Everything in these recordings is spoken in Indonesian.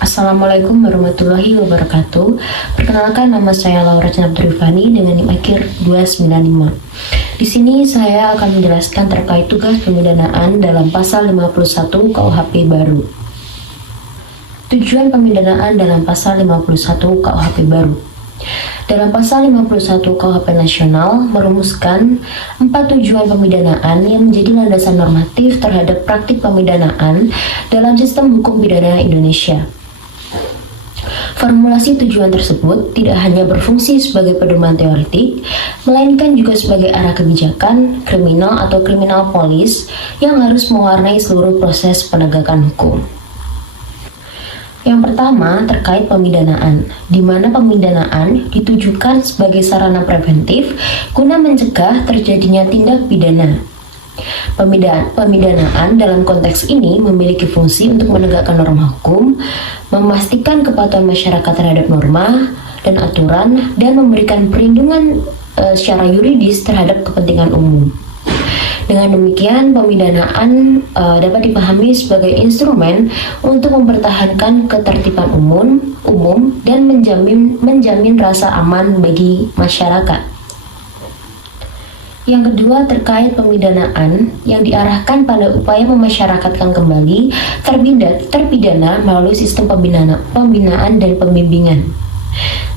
Assalamualaikum warahmatullahi wabarakatuh. Perkenalkan, nama saya Laura Chandra dengan NIM akhir 295. Di sini saya akan menjelaskan terkait tugas pemidanaan dalam pasal 51 KUHP baru. Tujuan pemidanaan dalam pasal 51 KUHP baru. Dalam pasal 51 KUHP nasional merumuskan 4 tujuan pemidanaan yang menjadi landasan normatif terhadap praktik pemidanaan dalam sistem hukum pidana Indonesia. Formulasi tujuan tersebut tidak hanya berfungsi sebagai pedoman teoretik, melainkan juga sebagai arah kebijakan, kriminal atau kriminal polis yang harus mewarnai seluruh proses penegakan hukum. Yang pertama terkait pemidanaan, di mana pemidanaan ditujukan sebagai sarana preventif guna mencegah terjadinya tindak pidana. Pemidanaan dalam konteks ini memiliki fungsi untuk menegakkan norma hukum, memastikan kepatuhan masyarakat terhadap norma dan aturan, dan memberikan perlindungan secara yuridis terhadap kepentingan umum. Dengan demikian, pemidanaan dapat dipahami sebagai instrumen untuk mempertahankan ketertiban umum dan menjamin rasa aman bagi masyarakat. Yang kedua terkait pemidanaan yang diarahkan pada upaya memasyarakatkan kembali terpidana melalui sistem pembinaan dan pembimbingan.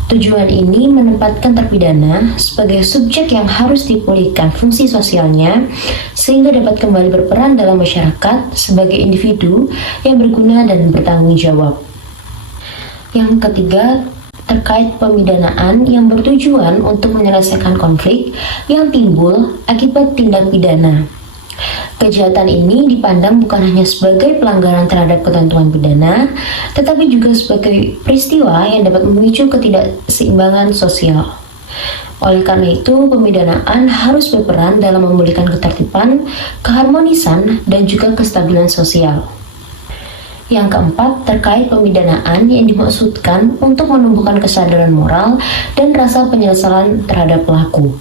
Tujuan ini menempatkan terpidana sebagai subjek yang harus dipulihkan fungsi sosialnya sehingga dapat kembali berperan dalam masyarakat sebagai individu yang berguna dan bertanggung jawab. Yang ketiga terkait pemidanaan yang bertujuan untuk menyelesaikan konflik yang timbul akibat tindak pidana. Kejahatan ini dipandang bukan hanya sebagai pelanggaran terhadap ketentuan pidana, tetapi juga sebagai peristiwa yang dapat memicu ketidakseimbangan sosial. Oleh karena itu, pemidanaan harus berperan dalam memulihkan ketertiban, keharmonisan, dan juga kestabilan sosial. Yang keempat, terkait pemidanaan yang dimaksudkan untuk menumbuhkan kesadaran moral dan rasa penyesalan terhadap pelaku.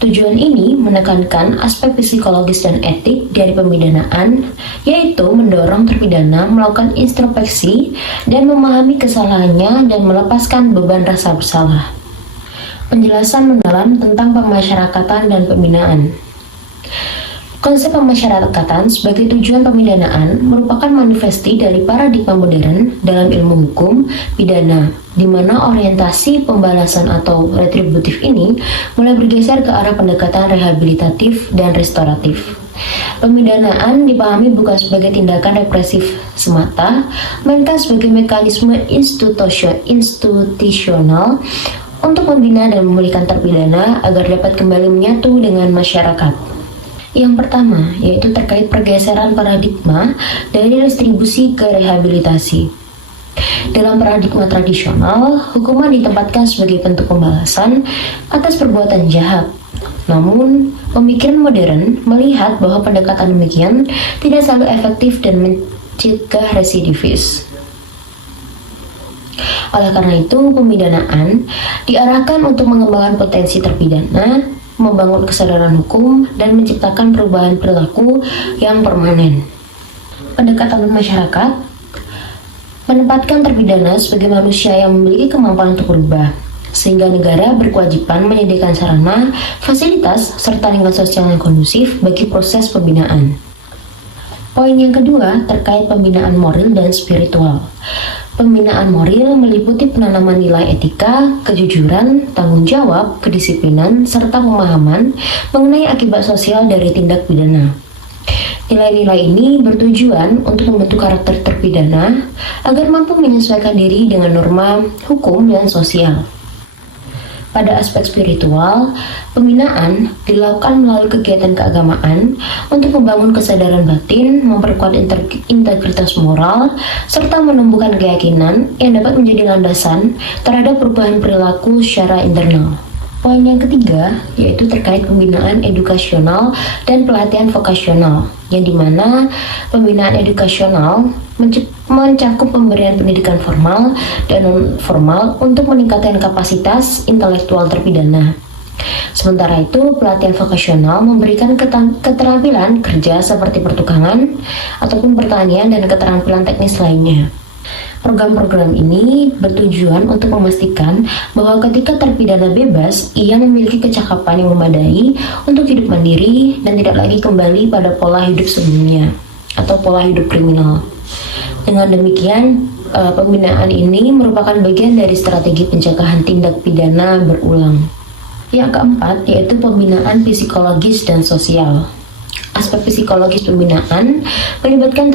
Tujuan ini menekankan aspek psikologis dan etik dari pemidanaan, yaitu mendorong terpidana melakukan introspeksi dan memahami kesalahannya dan melepaskan beban rasa bersalah. Penjelasan mendalam tentang pemasyarakatan dan pembinaan. Konsep pemasyarakatan sebagai tujuan pemidanaan merupakan manifesti dari paradigma modern dalam ilmu hukum pidana, di mana orientasi pembalasan atau retributif ini mulai bergeser ke arah pendekatan rehabilitatif dan restoratif. Pemidanaan dipahami bukan sebagai tindakan represif semata, melainkan sebagai mekanisme institusional untuk membina dan memulihkan terpidana agar dapat kembali menyatu dengan masyarakat. Yang pertama, yaitu terkait pergeseran paradigma dari retribusi ke rehabilitasi. Dalam paradigma tradisional, hukuman ditempatkan sebagai bentuk pembalasan atas perbuatan jahat. Namun, pemikiran modern melihat bahwa pendekatan demikian tidak selalu efektif dan mencegah residivis. Oleh karena itu, pemidanaan diarahkan untuk mengembangkan potensi terpidana, membangun kesadaran hukum, dan menciptakan perubahan perilaku yang permanen. Pendekatan masyarakat menempatkan terpidana sebagai manusia yang memiliki kemampuan untuk berubah, sehingga negara berkewajiban menyediakan sarana, fasilitas, serta lingkungan sosial yang kondusif bagi proses pembinaan. Poin yang kedua terkait pembinaan moral dan spiritual. Pembinaan moral meliputi penanaman nilai etika, kejujuran, tanggung jawab, kedisiplinan, serta pemahaman mengenai akibat sosial dari tindak pidana. Nilai-nilai ini bertujuan untuk membentuk karakter terpidana agar mampu menyesuaikan diri dengan norma hukum dan sosial. Pada aspek spiritual, pembinaan dilakukan melalui kegiatan keagamaan untuk membangun kesadaran batin, memperkuat integritas moral, serta menumbuhkan keyakinan yang dapat menjadi landasan terhadap perubahan perilaku secara internal. Poin yang ketiga yaitu terkait pembinaan edukasional dan pelatihan vokasional, yang dimana pembinaan edukasional mencakup pemberian pendidikan formal dan non-formal untuk meningkatkan kapasitas intelektual terpidana. Sementara itu, pelatihan vokasional memberikan keterampilan kerja seperti pertukangan ataupun pertanian dan keterampilan teknis lainnya. Program-program ini bertujuan untuk memastikan bahwa ketika terpidana bebas, ia memiliki kecakapan yang memadai untuk hidup mandiri dan tidak lagi kembali pada pola hidup sebelumnya atau pola hidup kriminal. Dengan demikian, pembinaan ini merupakan bagian dari strategi pencegahan tindak pidana berulang. Yang keempat, yaitu pembinaan psikologis dan sosial. Aspek psikologis pembinaan melibatkan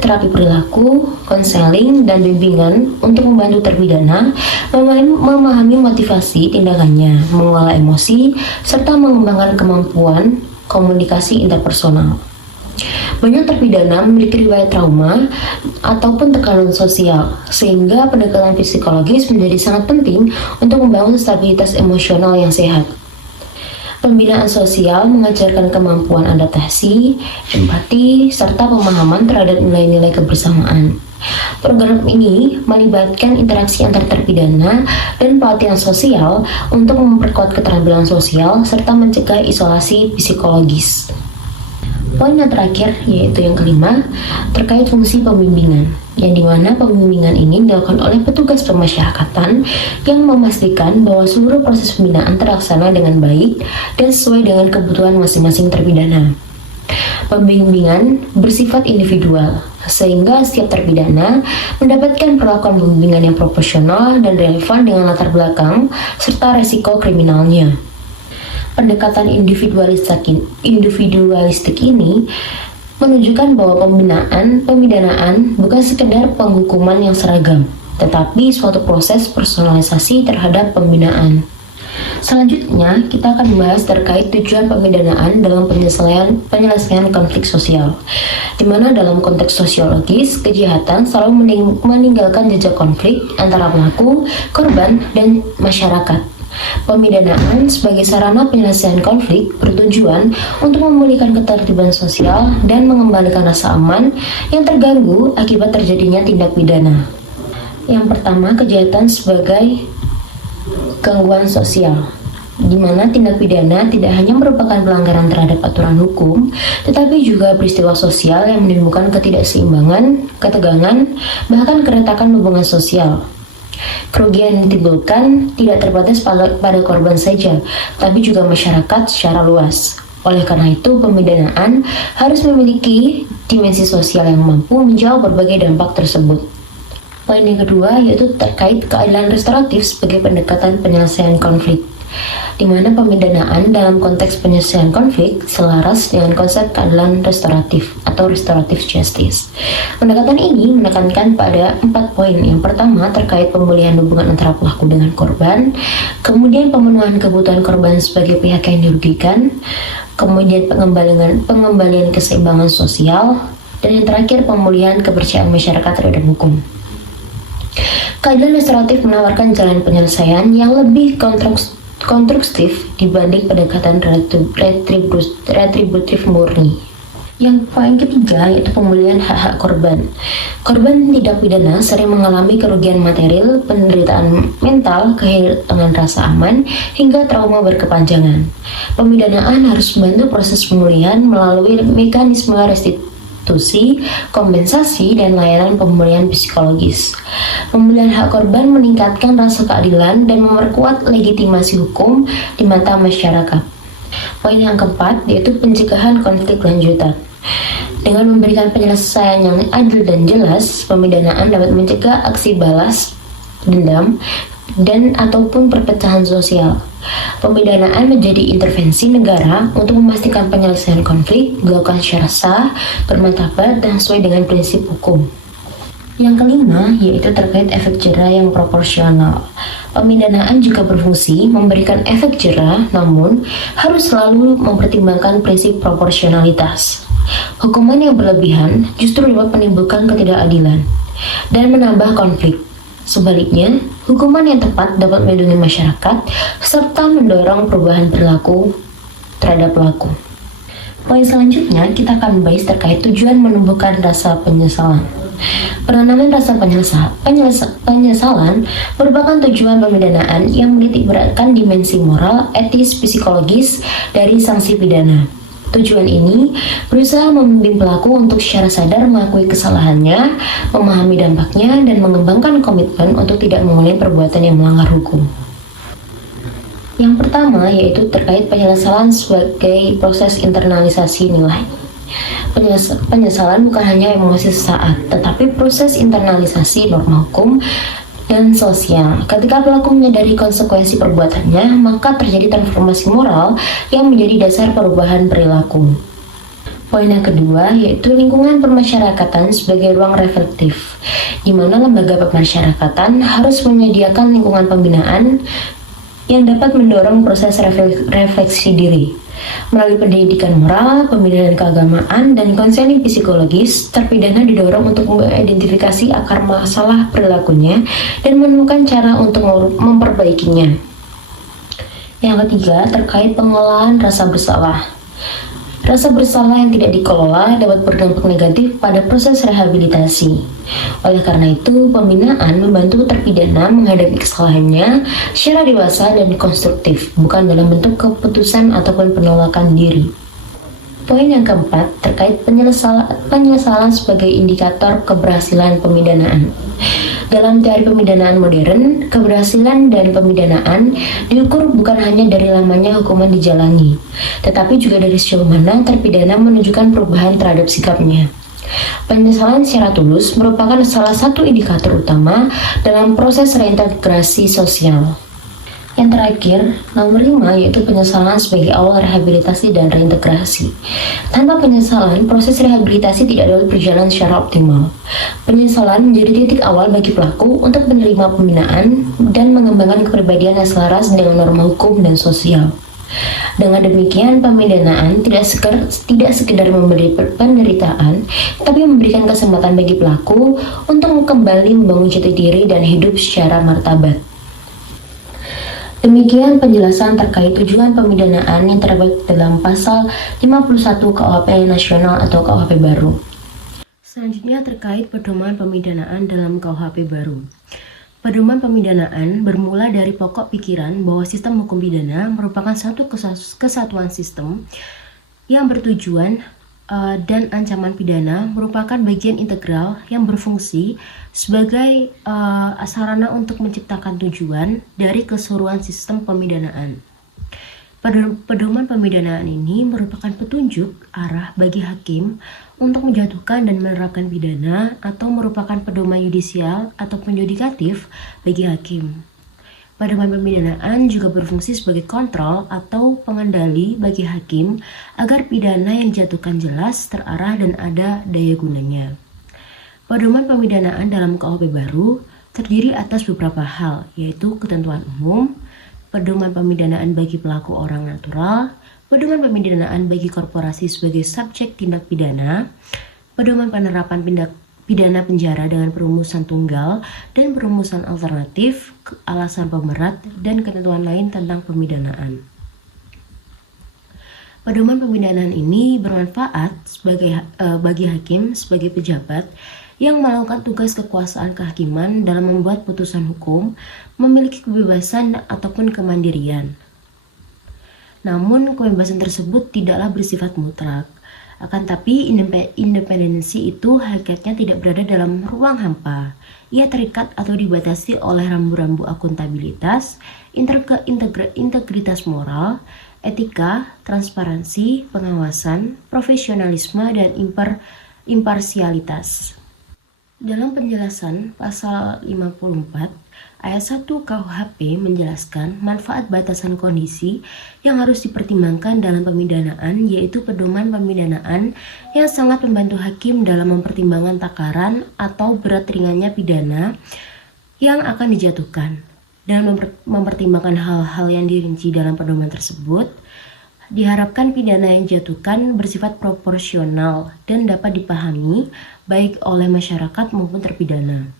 terapi perilaku, konseling, dan bimbingan untuk membantu terpidana memahami motivasi tindakannya, mengelola emosi, serta mengembangkan kemampuan komunikasi interpersonal. Banyak terpidana memiliki riwayat trauma ataupun tekanan sosial, sehingga pendekatan psikologis menjadi sangat penting untuk membangun stabilitas emosional yang sehat. Pembinaan sosial mengajarkan kemampuan adaptasi, empati, serta pemahaman terhadap nilai-nilai kebersamaan. Program ini melibatkan interaksi antar terpidana dan pelatihan sosial untuk memperkuat keterampilan sosial serta mencegah isolasi psikologis. Poin yang terakhir, yaitu yang kelima, terkait fungsi pembimbingan, yang dimana pembimbingan ini dilakukan oleh petugas pemasyarakatan yang memastikan bahwa seluruh proses pembinaan terlaksana dengan baik dan sesuai dengan kebutuhan masing-masing terpidana. Pembimbingan bersifat individual, sehingga setiap terpidana mendapatkan perlakuan pembimbingan yang proporsional dan relevan dengan latar belakang serta resiko kriminalnya. Pendekatan individualistik ini menunjukkan bahwa pemidanaan bukan sekedar penghukuman yang seragam, tetapi suatu proses personalisasi terhadap pembinaan. Selanjutnya, kita akan membahas terkait tujuan pemidanaan dalam penyelesaian konflik sosial, di mana dalam konteks sosiologis, kejahatan selalu meninggalkan jejak konflik antara pelaku, korban, dan masyarakat. Pemidanaan sebagai sarana penyelesaian konflik bertujuan untuk memulihkan ketertiban sosial dan mengembalikan rasa aman yang terganggu akibat terjadinya tindak pidana. Yang pertama, kejahatan sebagai gangguan sosial, di mana tindak pidana tidak hanya merupakan pelanggaran terhadap aturan hukum, tetapi juga peristiwa sosial yang menimbulkan ketidakseimbangan, ketegangan, bahkan keretakan hubungan sosial. Kerugian yang ditimbulkan tidak terbatas pada korban saja, tapi juga masyarakat secara luas. Oleh karena itu, pemidanaan harus memiliki dimensi sosial yang mampu menjawab berbagai dampak tersebut. Poin yang kedua yaitu terkait keadilan restoratif sebagai pendekatan penyelesaian konflik, di mana pemidanaan dalam konteks penyelesaian konflik selaras dengan konsep keadilan restoratif atau restorative justice. Pendekatan ini menekankan pada 4 poin. Yang pertama, terkait pemulihan hubungan antara pelaku dengan korban, kemudian pemenuhan kebutuhan korban sebagai pihak yang dirugikan, kemudian pengembalian keseimbangan sosial, dan yang terakhir pemulihan kepercayaan masyarakat terhadap hukum. Keadilan restoratif menawarkan jalan penyelesaian yang lebih konstruktif dibanding pendekatan retributif murni. Yang poin ketiga yaitu pemulihan hak-hak korban. Korban tindak pidana sering mengalami kerugian material, penderitaan mental, kehilangan rasa aman, hingga trauma berkepanjangan. Pemidanaan harus membantu proses pemulihan melalui mekanisme restitusi, kompensasi, dan layanan pemulihan psikologis. Pemulihan hak korban meningkatkan rasa keadilan dan memperkuat legitimasi hukum di mata masyarakat. Poin yang keempat yaitu pencegahan konflik lanjutan. Dengan memberikan penyelesaian yang adil dan jelas, pemidanaan dapat mencegah aksi balas dendam dan ataupun perpecahan sosial. Pemidanaan menjadi intervensi negara untuk memastikan penyelesaian konflik dilakukan secara sah, bermartabat, dan sesuai dengan prinsip hukum. Yang kelima yaitu terkait efek jera yang proporsional. Pemidanaan juga berfungsi memberikan efek jera, namun harus selalu mempertimbangkan prinsip proporsionalitas. Hukuman yang berlebihan justru dapat menimbulkan ketidakadilan dan menambah konflik. Sebaliknya, hukuman yang tepat dapat melindungi masyarakat serta mendorong perubahan perilaku terhadap pelaku. Poin selanjutnya kita akan membahas terkait tujuan menumbuhkan rasa penyesalan. Penanaman rasa penyesalan merupakan tujuan pemidanaan yang menitikberatkan dimensi moral, etis, psikologis dari sanksi pidana. Tujuan ini berusaha membimbing pelaku untuk secara sadar mengakui kesalahannya, memahami dampaknya, dan mengembangkan komitmen untuk tidak mengulangi perbuatan yang melanggar hukum. Yang pertama yaitu terkait penyesalan sebagai proses internalisasi nilai. Penyesalan bukan hanya emosi sesaat, tetapi proses internalisasi norma hukum dan sosial. Ketika pelaku menyadari konsekuensi perbuatannya, maka terjadi transformasi moral yang menjadi dasar perubahan perilaku. Poin yang kedua yaitu lingkungan pemasyarakatan sebagai ruang reflektif, di mana lembaga pemasyarakatan harus menyediakan lingkungan pembinaan yang dapat mendorong proses refleksi diri. Melalui pendidikan moral, pembinaan keagamaan, dan konseling psikologis, terpidana didorong untuk mengidentifikasi akar masalah perilakunya dan menemukan cara untuk memperbaikinya. Yang ketiga, terkait pengolahan rasa bersalah. Rasa bersalah yang tidak dikelola dapat berdampak negatif pada proses rehabilitasi. Oleh karena itu, pembinaan membantu terpidana menghadapi kesalahannya secara dewasa dan konstruktif, bukan dalam bentuk keputusan ataupun penolakan diri. Poin yang keempat, terkait penyesalan sebagai indikator keberhasilan pemidanaan. Dalam teori pemidanaan modern, keberhasilan dan pemidanaan diukur bukan hanya dari lamanya hukuman dijalani, tetapi juga dari sejauh mana terpidana menunjukkan perubahan terhadap sikapnya. Penyesalan secara tulus merupakan salah satu indikator utama dalam proses reintegrasi sosial. Yang terakhir, nomor 5 yaitu penyesalan sebagai awal rehabilitasi dan reintegrasi. Tanpa penyesalan, proses rehabilitasi tidak dapat berjalan secara optimal. Penyesalan menjadi titik awal bagi pelaku untuk menerima pembinaan dan mengembangkan kepribadian yang selaras dengan norma hukum dan sosial. Dengan demikian, pemidanaan tidak sekedar memberi penderitaan, tapi memberikan kesempatan bagi pelaku untuk kembali membangun jati diri dan hidup secara martabat. Demikian penjelasan terkait tujuan pemidanaan yang terdapat dalam pasal 51 KUHP Nasional atau KUHP baru. Selanjutnya terkait pedoman pemidanaan dalam KUHP baru. Pedoman pemidanaan bermula dari pokok pikiran bahwa sistem hukum pidana merupakan satu kesatuan sistem yang bertujuan dan ancaman pidana merupakan bagian integral yang berfungsi sebagai sarana untuk menciptakan tujuan dari keseluruhan sistem pemidanaan. Pedoman pemidanaan ini merupakan petunjuk arah bagi hakim untuk menjatuhkan dan menerapkan pidana atau merupakan pedoman yudisial ataupun yudikatif bagi hakim. Pedoman pemidanaan juga berfungsi sebagai kontrol atau pengendali bagi hakim agar pidana yang dijatuhkan jelas, terarah, dan ada daya gunanya. Pedoman pemidanaan dalam KUHP baru terdiri atas beberapa hal, yaitu ketentuan umum, pedoman pemidanaan bagi pelaku orang natural, pedoman pemidanaan bagi korporasi sebagai subjek tindak pidana, pedoman penerapan pidana penjara dengan perumusan tunggal dan perumusan alternatif, alasan pemberat, dan ketentuan lain tentang pemidanaan. Pedoman pemidanaan ini bermanfaat bagi hakim sebagai pejabat yang melakukan tugas kekuasaan kehakiman dalam membuat putusan hukum, memiliki kebebasan ataupun kemandirian. Namun, kebebasan tersebut tidaklah bersifat mutlak. Akan tapi, independensi itu hakikatnya tidak berada dalam ruang hampa. Ia terikat atau dibatasi oleh rambu-rambu akuntabilitas, integritas moral, etika, transparansi, pengawasan, profesionalisme, dan imparsialitas. Dalam penjelasan pasal 54, ayat 1 KUHP menjelaskan manfaat batasan kondisi yang harus dipertimbangkan dalam pemidanaan, yaitu pedoman pemidanaan yang sangat membantu hakim dalam mempertimbangkan takaran atau berat ringannya pidana yang akan dijatuhkan. Dan mempertimbangkan hal-hal yang dirinci dalam pedoman tersebut, diharapkan pidana yang dijatuhkan bersifat proporsional dan dapat dipahami baik oleh masyarakat maupun terpidana.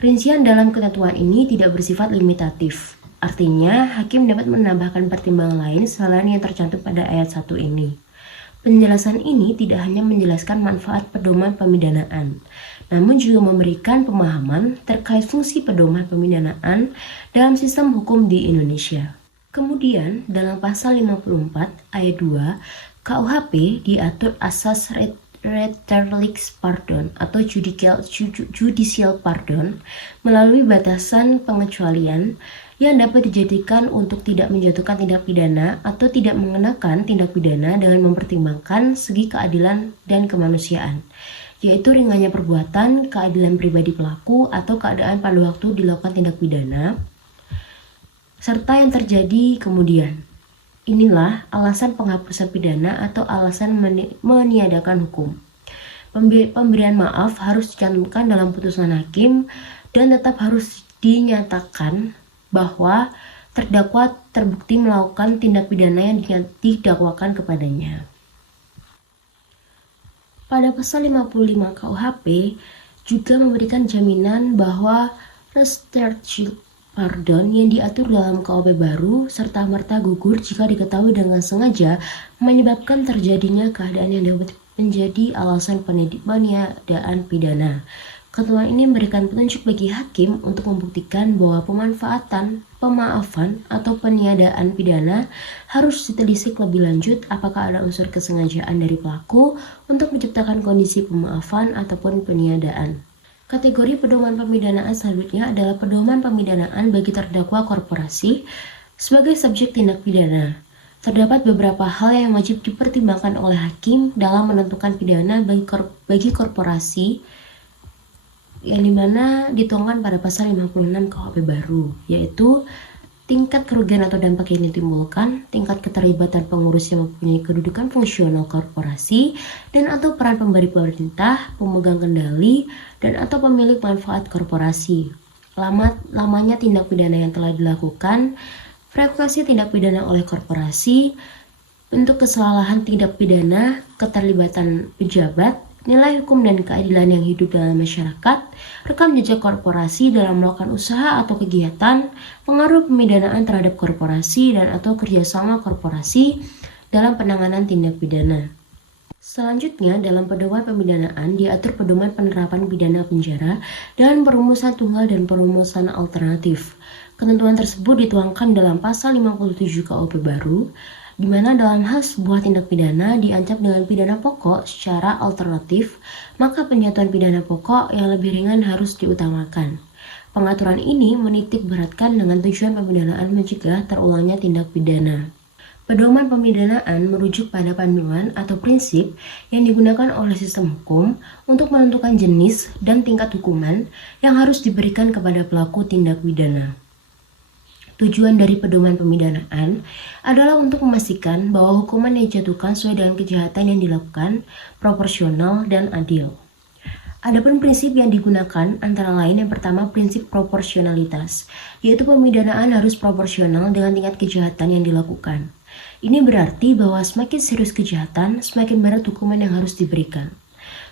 Rincian dalam ketentuan ini tidak bersifat limitatif. Artinya, hakim dapat menambahkan pertimbangan lain selain yang tercantum pada ayat 1 ini. Penjelasan ini tidak hanya menjelaskan manfaat pedoman pemidanaan, namun juga memberikan pemahaman terkait fungsi pedoman pemidanaan dalam sistem hukum di Indonesia. Kemudian, dalam pasal 54 ayat 2 KUHP diatur asas Reterlix pardon atau judicial pardon melalui batasan pengecualian yang dapat dijadikan untuk tidak menjatuhkan tindak pidana atau tidak mengenakan tindak pidana dengan mempertimbangkan segi keadilan dan kemanusiaan, yaitu ringannya perbuatan, keadilan pribadi pelaku, atau keadaan pada waktu dilakukan tindak pidana, serta yang terjadi kemudian. Inilah alasan penghapusan pidana atau alasan meniadakan hukum. Pemberian maaf harus dicantumkan dalam putusan hakim dan tetap harus dinyatakan bahwa terdakwa terbukti melakukan tindak pidana yang didakwakan kepadanya. Pada pasal 55 KUHP juga memberikan jaminan bahwa restricted pardon yang diatur dalam KUHP baru serta-merta gugur jika diketahui dengan sengaja menyebabkan terjadinya keadaan yang dapat menjadi alasan peniadaan pidana. Ketentuan ini memberikan petunjuk bagi hakim untuk membuktikan bahwa pemaafan atau peniadaan pidana harus ditelisik lebih lanjut apakah ada unsur kesengajaan dari pelaku untuk menciptakan kondisi pemaafan ataupun peniadaan. Kategori pedoman pemidanaan selanjutnya adalah pedoman pemidanaan bagi terdakwa korporasi sebagai subjek tindak pidana. Terdapat beberapa hal yang wajib dipertimbangkan oleh hakim dalam menentukan pidana bagi korporasi yang dimana dituangkan pada pasal 56 KUHP baru, yaitu tingkat kerugian atau dampak yang ditimbulkan, tingkat keterlibatan pengurus yang mempunyai kedudukan fungsional korporasi, dan atau peran pemberi perintah, pemegang kendali, dan atau pemilik manfaat korporasi. Lamanya tindak pidana yang telah dilakukan, frekuensi tindak pidana oleh korporasi, bentuk kesalahan tindak pidana, keterlibatan pejabat, nilai hukum dan keadilan yang hidup dalam masyarakat, rekam jejak korporasi dalam melakukan usaha atau kegiatan, pengaruh pemidanaan terhadap korporasi dan atau kerjasama korporasi dalam penanganan tindak pidana. Selanjutnya, dalam pedoman pemidanaan diatur pedoman penerapan pidana penjara dan perumusan tunggal dan perumusan alternatif. Ketentuan tersebut dituangkan dalam pasal 57 KUHP baru, di mana dalam hal sebuah tindak pidana diancam dengan pidana pokok secara alternatif, maka penjatuhan pidana pokok yang lebih ringan harus diutamakan. Pengaturan ini menitik beratkan dengan tujuan pemidanaan mencegah terulangnya tindak pidana. Pedoman pemidanaan merujuk pada panduan atau prinsip yang digunakan oleh sistem hukum untuk menentukan jenis dan tingkat hukuman yang harus diberikan kepada pelaku tindak pidana. Tujuan dari pedoman pemidanaan adalah untuk memastikan bahwa hukuman yang dijatuhkan sesuai dengan kejahatan yang dilakukan, proporsional, dan adil. Adapun prinsip yang digunakan antara lain yang pertama prinsip proporsionalitas, yaitu pemidanaan harus proporsional dengan tingkat kejahatan yang dilakukan. Ini berarti bahwa semakin serius kejahatan, semakin berat hukuman yang harus diberikan.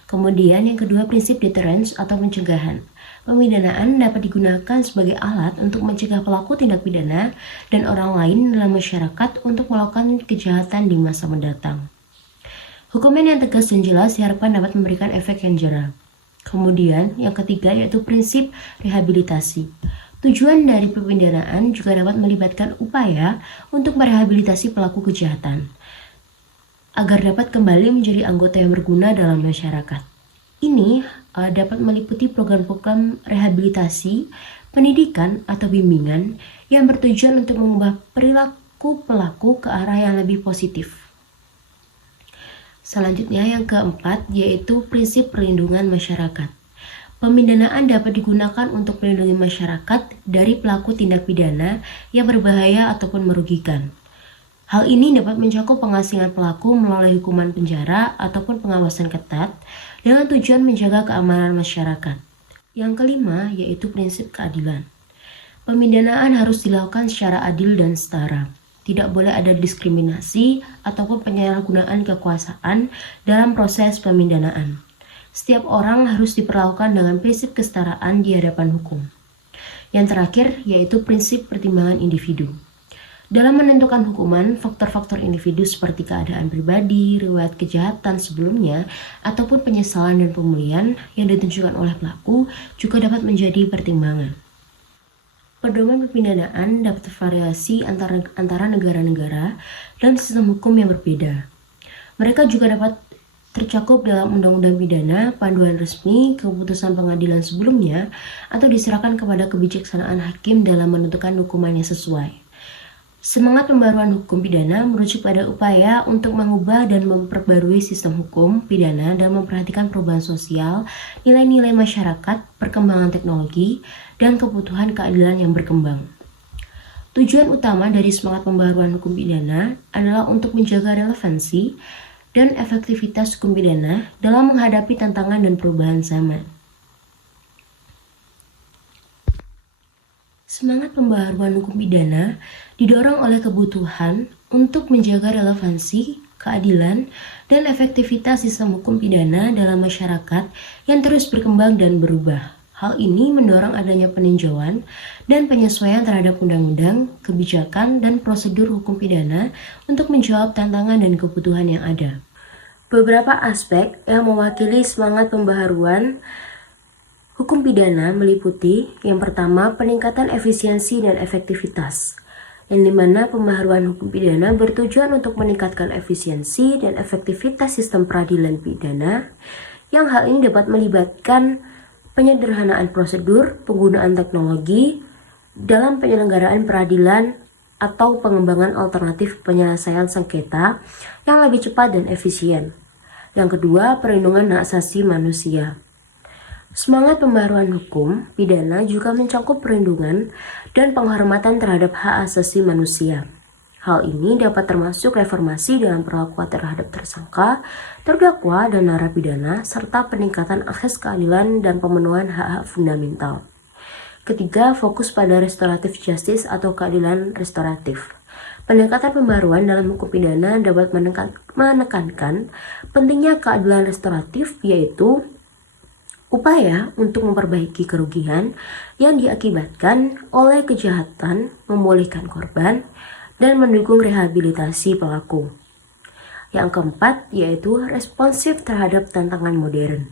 Kemudian yang kedua prinsip deterrence atau pencegahan. Pemidanaan dapat digunakan sebagai alat untuk mencegah pelaku tindak pidana dan orang lain dalam masyarakat untuk melakukan kejahatan di masa mendatang. Hukuman yang tegas dan jelas diharapkan dapat memberikan efek yang jera. Kemudian yang ketiga yaitu prinsip rehabilitasi. Tujuan dari pemidanaan juga dapat melibatkan upaya untuk merehabilitasi pelaku kejahatan agar dapat kembali menjadi anggota yang berguna dalam masyarakat. Ini dapat meliputi program-program rehabilitasi, pendidikan, atau bimbingan yang bertujuan untuk mengubah perilaku pelaku ke arah yang lebih positif. Selanjutnya yang keempat yaitu prinsip perlindungan masyarakat. Pemidanaan dapat digunakan untuk melindungi masyarakat dari pelaku tindak pidana yang berbahaya ataupun merugikan. Hal ini dapat mencakup pengasingan pelaku melalui hukuman penjara ataupun pengawasan ketat dengan tujuan menjaga keamanan masyarakat. Yang kelima yaitu prinsip keadilan. Pemidanaan harus dilakukan secara adil dan setara. Tidak boleh ada diskriminasi ataupun penyalahgunaan kekuasaan dalam proses pemidanaan. Setiap orang harus diperlakukan dengan prinsip kesetaraan di hadapan hukum. Yang terakhir yaitu prinsip pertimbangan individu. Dalam menentukan hukuman, faktor-faktor individu seperti keadaan pribadi, riwayat kejahatan sebelumnya, ataupun penyesalan dan pemulihan yang ditentukan oleh pelaku juga dapat menjadi pertimbangan. Pedoman pemidanaan dapat bervariasi antara negara-negara dan sistem hukum yang berbeda. Mereka juga dapat tercakup dalam undang-undang pidana, panduan resmi, keputusan pengadilan sebelumnya, atau diserahkan kepada kebijaksanaan hakim dalam menentukan hukumannya sesuai. Semangat pembaruan hukum pidana merujuk pada upaya untuk mengubah dan memperbarui sistem hukum pidana dan memperhatikan perubahan sosial, nilai-nilai masyarakat, perkembangan teknologi, dan kebutuhan keadilan yang berkembang. Tujuan utama dari semangat pembaruan hukum pidana adalah untuk menjaga relevansi dan efektivitas hukum pidana dalam menghadapi tantangan dan perubahan zaman. Semangat pembaharuan hukum pidana didorong oleh kebutuhan untuk menjaga relevansi, keadilan, dan efektivitas sistem hukum pidana dalam masyarakat yang terus berkembang dan berubah. Hal ini mendorong adanya peninjauan dan penyesuaian terhadap undang-undang, kebijakan, dan prosedur hukum pidana untuk menjawab tantangan dan kebutuhan yang ada. Beberapa aspek yang mewakili semangat pembaharuan hukum pidana meliputi yang pertama, peningkatan efisiensi dan efektivitas, yang dimana pembaharuan hukum pidana bertujuan untuk meningkatkan efisiensi dan efektivitas sistem peradilan pidana, yang hal ini dapat melibatkan penyederhanaan prosedur, penggunaan teknologi dalam penyelenggaraan peradilan atau pengembangan alternatif penyelesaian sengketa yang lebih cepat dan efisien. Yang kedua, perlindungan hak asasi manusia. Semangat pembaharuan hukum pidana juga mencakup perlindungan dan penghormatan terhadap hak asasi manusia. Hal ini dapat termasuk reformasi dalam perlakuan terhadap tersangka, terdakwa, dan narapidana, serta peningkatan akses keadilan dan pemenuhan hak-hak fundamental. Ketiga, fokus pada restoratif justice atau keadilan restoratif. Pendekatan pembaruan dalam hukum pidana dapat menekankan pentingnya keadilan restoratif, yaitu upaya untuk memperbaiki kerugian yang diakibatkan oleh kejahatan, memulihkan korban, dan mendukung rehabilitasi pelaku. Yang keempat, yaitu responsif terhadap tantangan modern.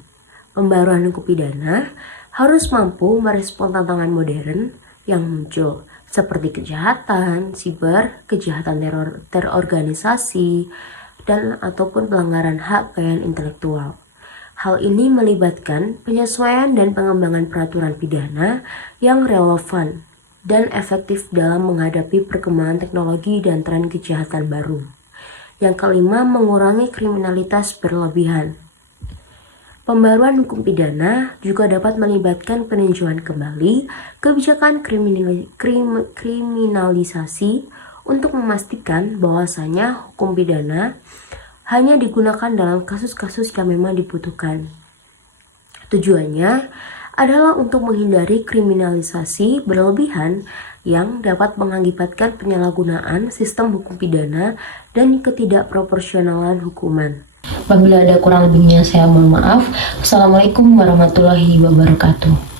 Pembaruan hukum pidana harus mampu merespon tantangan modern yang muncul, seperti kejahatan siber, kejahatan terorganisasi, dan ataupun pelanggaran hak kekayaan intelektual. Hal ini melibatkan penyesuaian dan pengembangan peraturan pidana yang relevan dan efektif dalam menghadapi perkembangan teknologi dan tren kejahatan baru. Yang kelima, mengurangi kriminalitas berlebihan. Pembaruan hukum pidana juga dapat melibatkan peninjauan kembali kebijakan kriminalisasi untuk memastikan bahwasanya hukum pidana hanya digunakan dalam kasus-kasus yang memang dibutuhkan. Tujuannya adalah untuk menghindari kriminalisasi berlebihan yang dapat mengakibatkan penyalahgunaan sistem hukum pidana dan ketidakproporsionalan hukuman. Apabila ada kurang lebihnya, saya mohon maaf. Wassalamualaikum warahmatullahi wabarakatuh.